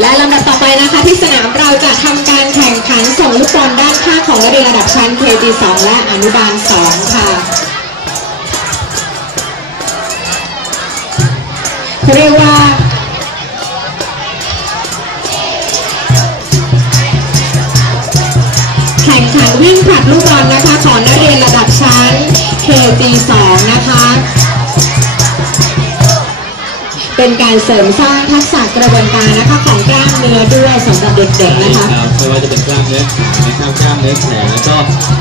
และลำดับต่อไปนะคะที่สนามเราจะทำการแข่งขันส่งลูกบอลด้านข้างของนักเรียนระดับชั้น KG 2 และอนุบาล 2 ค่ะเรียกว่าแข่งขันวิ่งผลัดลูกบอลนะคะของนักเรียนระดับชั้น KG 2 นะคะ เป็นการเสริมสร้างทักษะกระบวนการนะคะของ เนื้อด้วยสำหรับเด็กๆนะคะครับไม่ว่าจะเป็นกล้ามเนื้อขานะครับกล้ามเนื้อแขนแล้วก็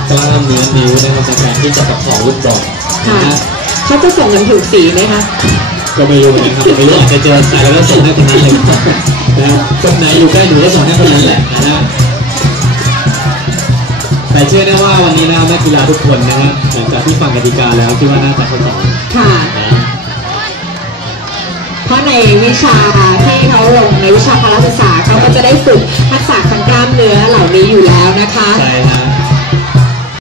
กล้ามเนื้อนิ้วนะครับในการที่จะประคองลูกบอลนะค่ะฮะเขาจะส่งกันถูกสีไหมคะก็ไม่รู้นะครับไม่รู้อาจจะเจอใครแล้วส่งให้คนนั้นเลยนะครับคนไหนอยู่ใกล้หนูก็ส่งให้คนนั้นแหละนะฮะแต่เชื่อได้ว่าวันนี้นะครับนักกีฬาทุกคนนะครับหลังจากที่ฟังกติกาแล้วคิดว่าน่าจะเข้าใจค่ะ วิชาที่เขาลงในวิชาพละศึกษาเขาก็จะได้ฝึกทักษะทางกล้ามเนื้อเหล่านี้อยู่แล้วนะคะ ใช่ฮะ